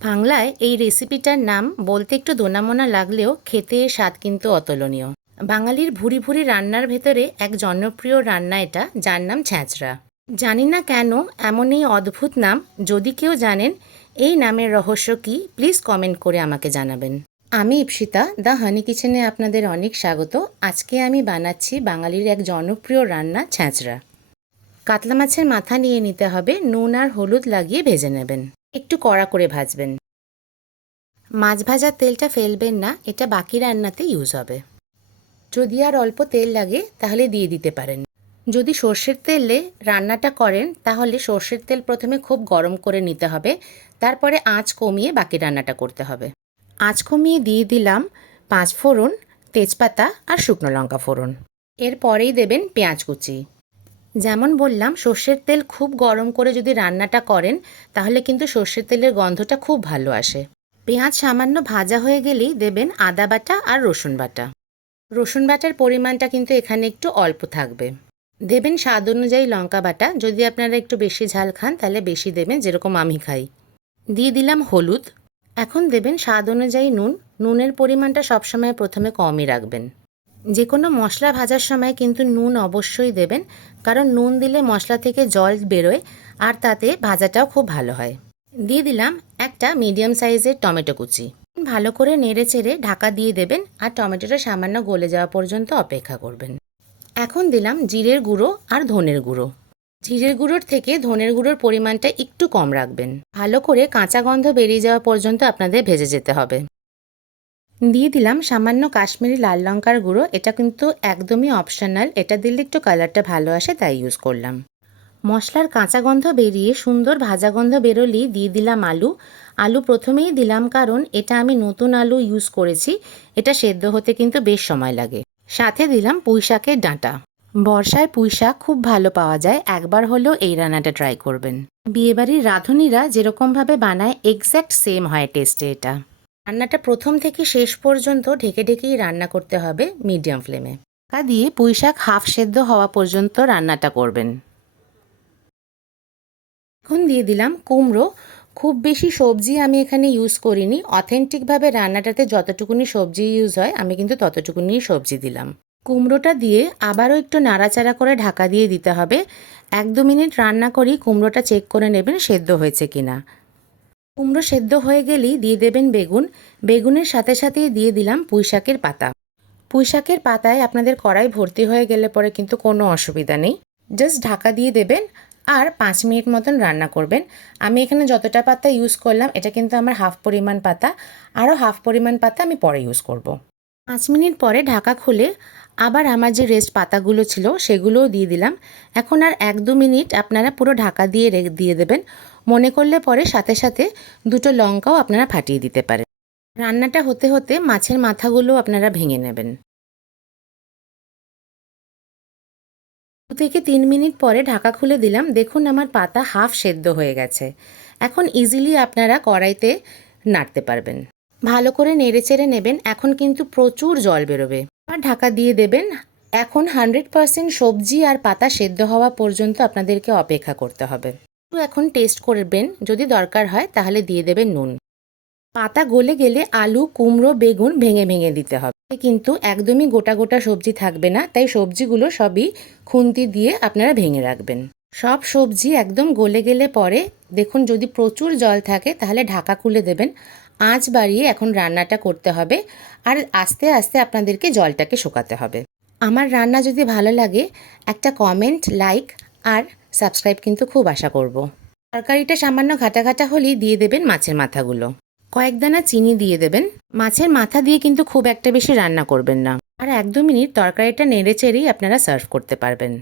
বাংলায় এই রেসিপিটার নাম বলতে একটু দোনামোনা লাগলেও খেতে এর স্বাদ কিন্তু অতুলনীয়। বাঙালির ভুরি ভুরি রান্নার ভেতরে এক জনপ্রিয় রান্না এটা, যার নাম ছ্যাঁচড়া। জানি না কেন এমন এই অদ্ভুত নাম। যদি কেউ জানেন এই নামের রহস্য কী, প্লিজ কমেন্ট করে আমাকে জানাবেন। আমি ইপসিতা, দ্য হানি কিচেনে আপনাদের অনেক স্বাগত। আজকে আমি বানাচ্ছি বাঙালির এক জনপ্রিয় রান্না ছ্যাঁচড়া। কাতলা মাছের মাথা নিয়ে নিতে হবে, নুন আর হলুদ লাগিয়ে ভেজে নেবেন। একটু কড়া করে ভাজবেন। মাছ ভাজার তেলটা ফেলবেন না, এটা বাকি রান্নাতে ইউজ হবে। যদি আর অল্প তেল লাগে তাহলে দিয়ে দিতে পারেন। যদি সর্ষের তেলে রান্নাটা করেন তাহলে সর্ষের তেল প্রথমে খুব গরম করে নিতে হবে, তারপরে আঁচ কমিয়ে বাকি রান্নাটা করতে হবে। আঁচ কমিয়ে দিয়ে দিলাম 5 ফোড়ন, তেজপাতা আর শুকনো লঙ্কা ফোড়ন। এরপরেই দেবেন পেঁয়াজ কুচি। যেমন বললাম, সর্ষের তেল খুব গরম করে যদি রান্নাটা করেন তাহলে কিন্তু সর্ষের তেলের গন্ধটা খুব ভালো আসে। পেঁয়াজ সামান্য ভাজা হয়ে গেলেই দেবেন আদা বাটা আর রসুন বাটা। রসুন বাটার পরিমাণটা কিন্তু এখানে একটু অল্প থাকবে। দেবেন স্বাদ অনুযায়ী লঙ্কা বাটা, যদি আপনারা একটু বেশি ঝাল খান তাহলে বেশি দেবেন, যেরকম আমি খাই। দিয়ে দিলাম হলুদ। এখন দেবেন স্বাদ অনুযায়ী নুন। নুনের পরিমাণটা সবসময় প্রথমে কমই রাখবেন। যে কোনো মশলা ভাজার সময় কিন্তু নুন অবশ্যই দেবেন, কারণ নুন দিলে মশলা থেকে জল বেরোয় আর তাতে ভাজাটাও খুব ভালো হয়। দিয়ে দিলাম একটা মিডিয়াম সাইজের টমেটো কুচি। ভালো করে নেড়ে চেড়ে ঢাকা দিয়ে দেবেন আর টমেটোটা সামান্য গলে যাওয়া পর্যন্ত অপেক্ষা করবেন। এখন দিলাম জিরের গুঁড়ো আর ধনের গুঁড়ো। জিরের গুঁড়োর থেকে ধনের গুঁড়োর পরিমাণটা একটু কম রাখবেন। ভালো করে কাঁচা গন্ধ বেরিয়ে যাওয়া পর্যন্ত আপনাদের ভেজে যেতে হবে। দিয়ে দিলাম সামান্য কাশ্মীরি লাল লঙ্কার গুঁড়ো। এটা কিন্তু একদমই অপশনাল, এটা দিলে একটু কালারটা ভালো আসে, তাই ইউজ করলাম। মশলার কাঁচা গন্ধ বেরিয়ে সুন্দর ভাজা গন্ধ বেরোলেই দিয়ে দিলাম আলু। আলু প্রথমেই দিলাম কারণ এটা আমি নতুন আলু ইউজ করেছি, এটা সেদ্ধ হতে কিন্তু বেশ সময় লাগে। সাথে দিলাম পুঁই শাকের ডাঁটা। বর্ষায় পুঁই শাক খুব ভালো পাওয়া যায়, একবার হলেও এই রান্নাটা ট্রাই করবেন। বিয়েবাড়ির রাঁধুনিরা যেরকমভাবে বানায় এক্স্যাক্ট সেম হয় টেস্টে এটা। রান্নাটা প্রথম থেকে শেষ পর্যন্ত ঢেকে ঢেকেই রান্না করতে হবে মিডিয়াম ফ্লেমে। ঢাকা দিয়ে পুঁই শাক হাফ সেদ্ধ হওয়া পর্যন্ত রান্নাটা করবেন। এখন দিয়ে দিলাম কুমড়ো। খুব বেশি সবজি আমি এখানে ইউজ করিনি, অথেন্টিকভাবে রান্নাটাতে যতটুকুনি সবজি ইউজ হয় আমি কিন্তু ততটুকুনি সবজি দিলাম। কুমড়োটা দিয়ে আবারও একটু নাড়াচাড়া করে ঢাকা দিয়ে দিতে হবে। 1-2 মিনিট রান্না করেই কুমড়োটা চেক করে নেবেন সেদ্ধ হয়েছে কিনা। কুমড়ো সেদ্ধ হয়ে গেলেই দিয়ে দেবেন বেগুন। বেগুনের সাথে সাথেই দিয়ে দিলাম পুঁই শাকের পাতা। পুঁই শাকের পাতায় আপনাদের কড়াই ভর্তি হয়ে গেলে পরে কিন্তু কোনো অসুবিধা নেই, জাস্ট ঢাকা দিয়ে দেবেন আর 5 মিনিট মতন রান্না করবেন। আমি এখানে যতটা পাতা ইউজ করলাম এটা কিন্তু আমার হাফ পরিমাণ পাতা, আরও হাফ পরিমাণ পাতা আমি পরে ইউজ করব। 5 মিনিট পরে ঢাকা খুলে আবার আমার যে রেস্ট পাতাগুলো ছিল সেগুলোও দিয়ে দিলাম। এখন আর 1-2 মিনিট আপনারা পুরো ঢাকা দিয়ে দেবেন। মনে করলে পরে সাথে সাথে 2টো লঙ্কাও আপনারা ফাটিয়ে দিতে পারেন। রান্নাটা হতে হতে মাছের মাথাগুলো আপনারা ভেঙে নেবেন। 2 থেকে 3 মিনিট পরে ঢাকা খুলে দিলাম। দেখুন আমার পাতা হাফ সেদ্ধ হয়ে গেছে। এখন ইজিলি আপনারা কড়াইতে নাড়তে পারবেন। ভালো করে নেড়েচেড়ে নেবেন। এখন কিন্তু প্রচুর জল বেরোবে। আর ঢাকা দিয়ে দেবেন। এখন 100% সবজি আর পাতা সেদ্ধ হওয়া পর্যন্ত আপনাদেরকে অপেক্ষা করতে হবে। এখন টেস্ট করবেন, যদি দরকার হয় তাহলে দিয়ে দেবেন নুন। পাতা গলে গেলে আলু, কুমড়ো, বেগুন ভেঙে ভেঙে দিতে হবে, কিন্তু একদমই গোটা গোটা সবজি থাকবে না, তাই সবজিগুলো সবই খুন্তি দিয়ে আপনারা ভেঙে রাখবেন। সব সবজি একদম গলে গেলে পরে দেখুন, যদি প্রচুর জল থাকে তাহলে ঢাকা খুলে দেবেন। আঁচ বাড়িয়ে এখন রান্নাটা করতে হবে আর আস্তে আস্তে আপনাদেরকে জলটাকে শুকাতে হবে। আমার রান্না যদি ভালো লাগে একটা কমেন্ট, লাইক আর সাবস্ক্রাইব কিন্তু খুব আশা করব। তরকারিটা সামান্য ঘাটা ঘাটা হলেই দিয়ে দেবেন মাছের মাথাগুলো। কয়েক দানা চিনি দিয়ে দেবেন। মাছের মাথা দিয়ে কিন্তু খুব একটা বেশি রান্না করবেন না। আর 1-2 মিনিট তরকারিটা নেড়ে চেড়েই আপনারা সার্ভ করতে পারবেন।